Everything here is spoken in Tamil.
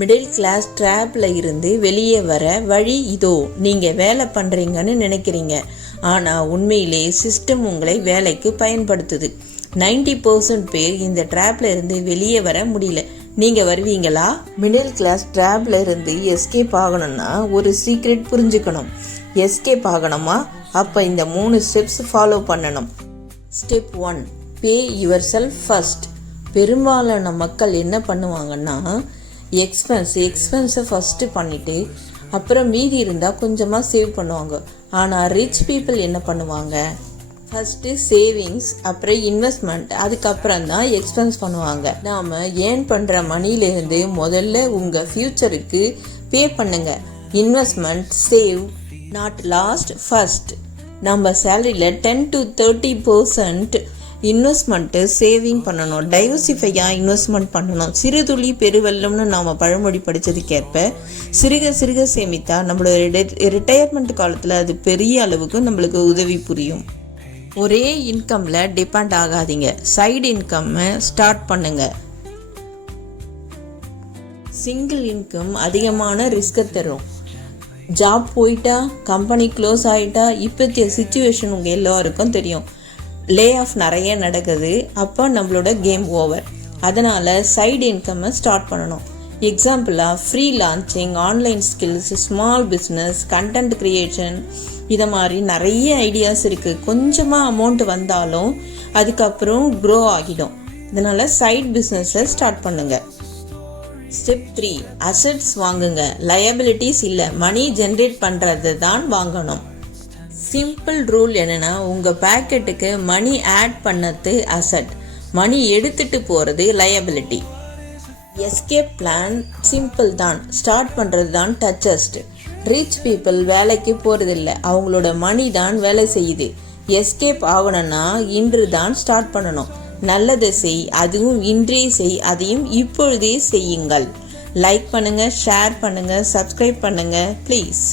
மிடில் கிளாஸ் ட்ராப்ல இருந்து வெளியே வர வழி இதோ. நீங்கள் வேலை பண்ணுறீங்கன்னு நினைக்கிறீங்க, ஆனால் உண்மையிலே சிஸ்டம் உங்களை வேலைக்கு பயன்படுத்துது. 90% பேர் இந்த ட்ராப்ல இருந்து வெளியே வர முடியல. நீங்கள் வருவீங்களா? மிடில் கிளாஸ் ட்ராப்ல இருந்து எஸ்கேப் ஆகணும்னா ஒரு சீக்ரெட் புரிஞ்சுக்கணும். எஸ்கேப் ஆகணுமா? அப்போ இந்த 3 ஸ்டெப்ஸ் ஃபாலோ பண்ணணும். Step 1, pay your self first. பெரும்பாலான மக்கள் என்ன பண்ணுவாங்கன்னா, எக்ஸ்பென்ஸை ஃபஸ்ட்டு பண்ணிவிட்டு அப்புறம் மீதி இருந்தால் கொஞ்சமாக சேவ் பண்ணுவாங்க. ஆனால் ரிச் பீப்புள் என்ன பண்ணுவாங்க, ஃபஸ்ட்டு சேவிங்ஸ், அப்புறம் இன்வெஸ்ட்மெண்ட், அதுக்கப்புறம் தான் எக்ஸ்பென்ஸ் பண்ணுவாங்க. நாம் ஏர்ன் பண்ணுற மணிலேருந்து முதல்ல உங்கள் ஃப்யூச்சருக்கு பே பண்ணுங்க. Investment, save, not last, first. நம்ம சேலரியில் 10 to 30% இன்வெஸ்ட்மெண்ட்டு சேவிங் பண்ணணும். டைவர்சிஃபையாக இன்வெஸ்ட்மெண்ட் பண்ணணும். சிறுதுளி பெருவெள்ளம்னு நாம் பழமொழி படித்ததுக்கேற்ப சிறுக சிறுக சேமித்தா நம்மளோட ரிட்டையர்மெண்ட் காலத்தில் அது பெரிய அளவுக்கு நம்மளுக்கு உதவி புரியும். ஒரே இன்கமில் டிபெண்ட் ஆகாதீங்க. சைடு இன்கம்மை ஸ்டார்ட் பண்ணுங்க. சிங்கிள் இன்கம் அதிகமான ரிஸ்கை தரும். ஜாப் போயிட்டா, கம்பெனி க்ளோஸ் ஆகிட்டா, இப்போத்திய சுச்சுவேஷன் உங்கள் எல்லாருக்கும் தெரியும். லே ஆஃப் நிறைய நடக்குது. அப்போ நம்மளோட கேம் ஓவர். அதனால் சைடு இன்கம்மை ஸ்டார்ட் பண்ணணும். எக்ஸாம்பிளாக free launching, online skills, small business, content creation, இதை மாதிரி நிறைய ஐடியாஸ் இருக்குது. கொஞ்சமாக அமௌண்ட் வந்தாலும் அதுக்கப்புறம் க்ரோ ஆகிடும். இதனால் சைட் பிஸ்னஸை ஸ்டார்ட் பண்ணுங்கள். ஸ்டெப் 3, அசெட்ஸ் வாங்குங்க. லயபிலிட்டிஸ் இல்லை, மணி ஜென்ரேட் பண்ணுறது தான் வாங்கணும். சிம்பிள் ரூல் என்னென்னா, உங்கள் பேக்கெட்டுக்கு மணி ஆட் பண்ணது அசட், மணி எடுத்துகிட்டு போகிறது லயபிலிட்டி. எஸ்கேப் பிளான் சிம்பிள் தான், ஸ்டார்ட் பண்ணுறது தான் டச்சஸ்ட். ரிச் பீப்புள் வேலைக்கு போகிறதில்ல, அவங்களோட மணி தான் வேலை செய்யுது. எஸ்கேப் ஆகணும்னா இன்று தான் ஸ்டார்ட் பண்ணணும். நல்லதை செய், அதுவும் இன்றே செய், அதையும் இப்பொழுதே செய்யுங்கள். லைக் பண்ணுங்கள், ஷேர் பண்ணுங்கள், சப்ஸ்கிரைப் பண்ணுங்கள் ப்ளீஸ்.